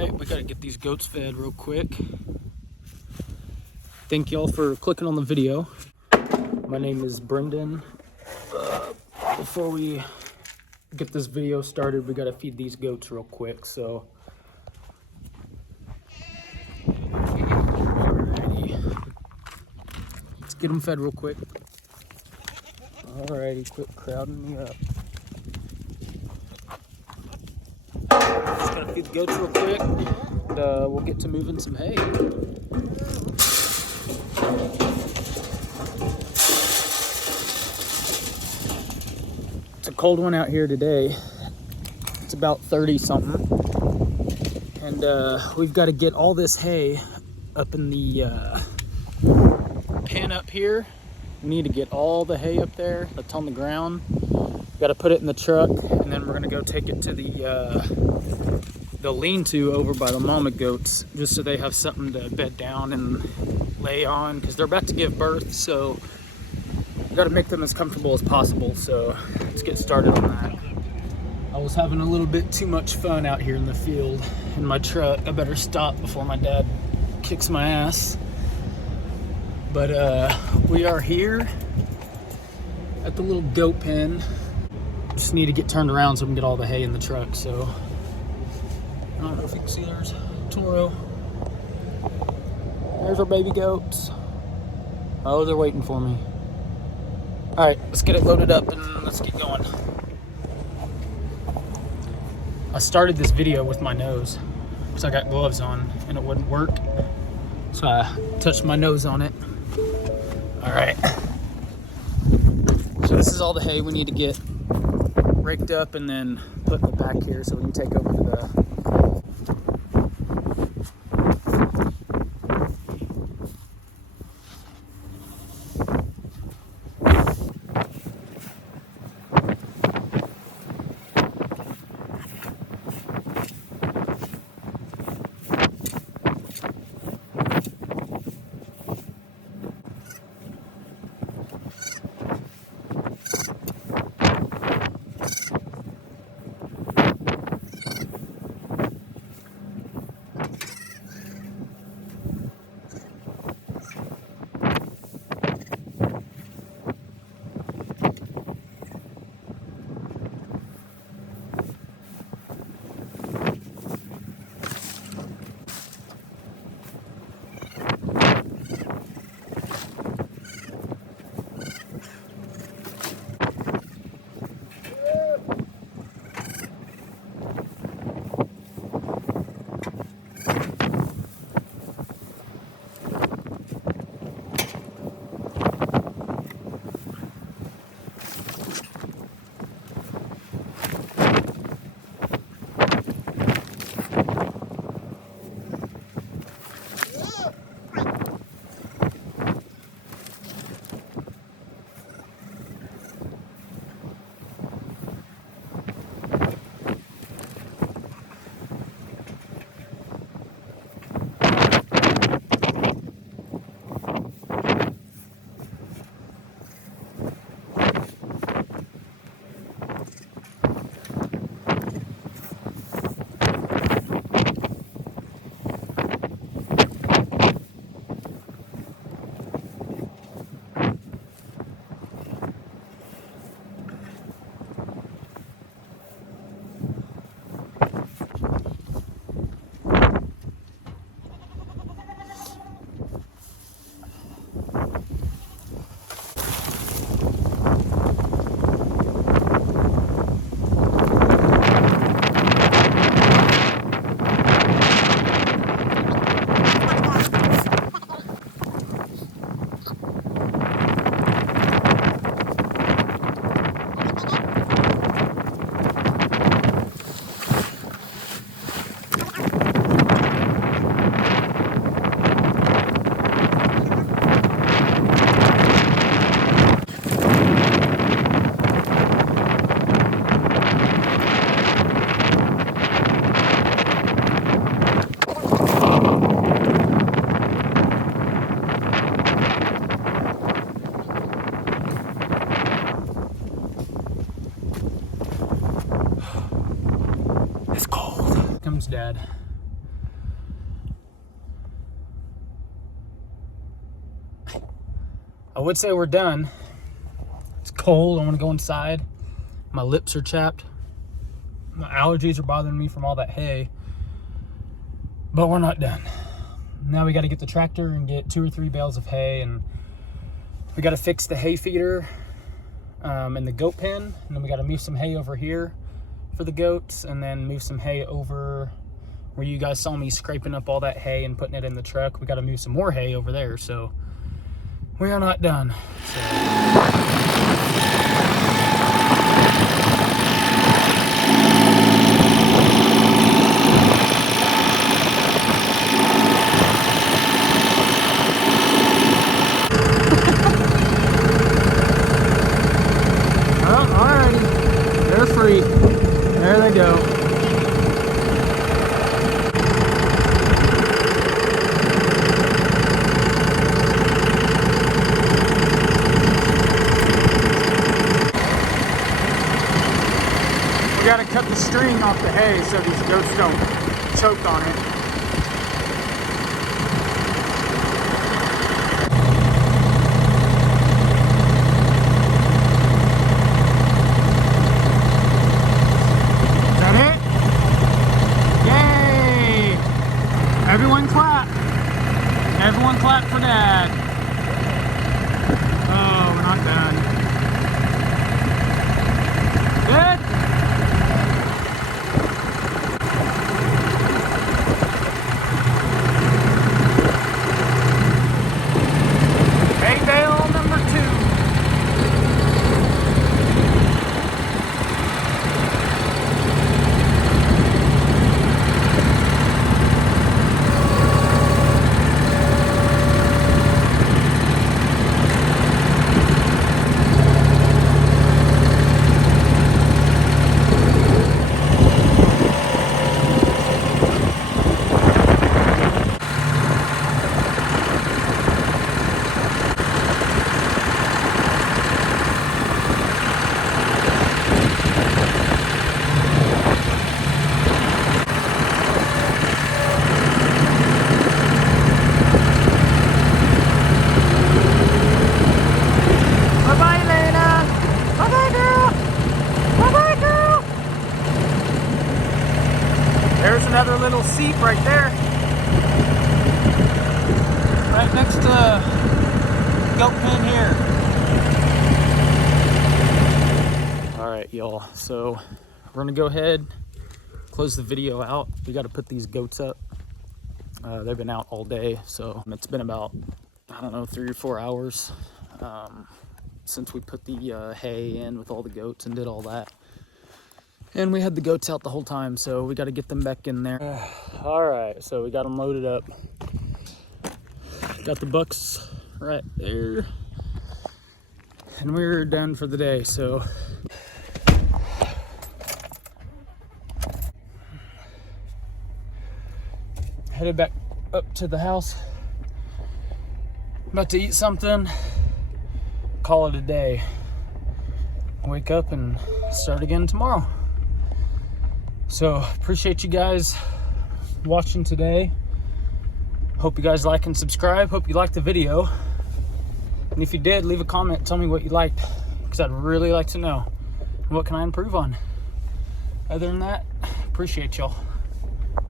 Alright, we gotta get these goats fed real quick. Thank y'all for clicking on the video. My name is Brendan. Before we get this video started, we gotta feed these goats real quick, so. Alrighty. Let's get them fed real quick. Alrighty, quit crowding me up. Just gotta feed the goats real quick, and we'll get to moving some hay. It's a cold one out here today. It's about 30 something. And we've got to get all this hay up in the pen up here. We need to get all the hay up there that's on the ground. Got to put it in the truck, and then we're gonna go take it to the lean-to over by the mama goats, just so they have something to bed down and lay on, because they're about to give birth, so we got to make them as comfortable as possible. So let's get started on that. I was having a little bit too much fun out here in the field in my truck. I better stop before my dad kicks my ass. But we are here at the little goat pen. Just need to get turned around so we can get all the hay in the truck. So I don't know if you can see, there's Toro. There's our baby goats. Oh, they're waiting for me. All right, let's get it loaded up and let's get going. I started this video with my nose because I got gloves on and it wouldn't work. So I touched my nose on it. All right. So this is all the hay we need to get raked up and then put in the back here so we can take over to the I would say we're done. It's cold. I want to go inside. My lips are chapped. My allergies are bothering me from all that hay. But we're not done. Now we got to get the tractor and get 2 or 3 bales of hay, and we got to fix the hay feeder and the goat pen, and then we got to move some hay over here for the goats, and then move some hay over where you guys saw me scraping up all that hay and putting it in the truck. We got to move some more hay over there, so we are not done. Oh, alrighty, they're free. There they go. We gotta cut the string off the hay so these goats don't choke on it. Is that it? Yay! Everyone clap. Everyone clap for Dad. Oh, we're not done. Good? There's another little seep right there. Right next to the goat pen here. Alright, y'all. So we're gonna go ahead, close the video out. We gotta put these goats up. They've been out all day, so it's been about, I don't know, 3 or 4 hours since we put the hay in with all the goats and did all that. And we had the goats out the whole time, so we got to get them back in there. All right, so we got them loaded up. Got the bucks right there. And we're done for the day, so. Headed back up to the house. About to eat something. Call it a day. Wake up and start again tomorrow. So appreciate you guys watching today. Hope you guys like and subscribe. Hope you liked the video. And if you did, leave a comment. Tell me what you liked, because I'd really like to know. What can I improve on? Other than that, appreciate y'all.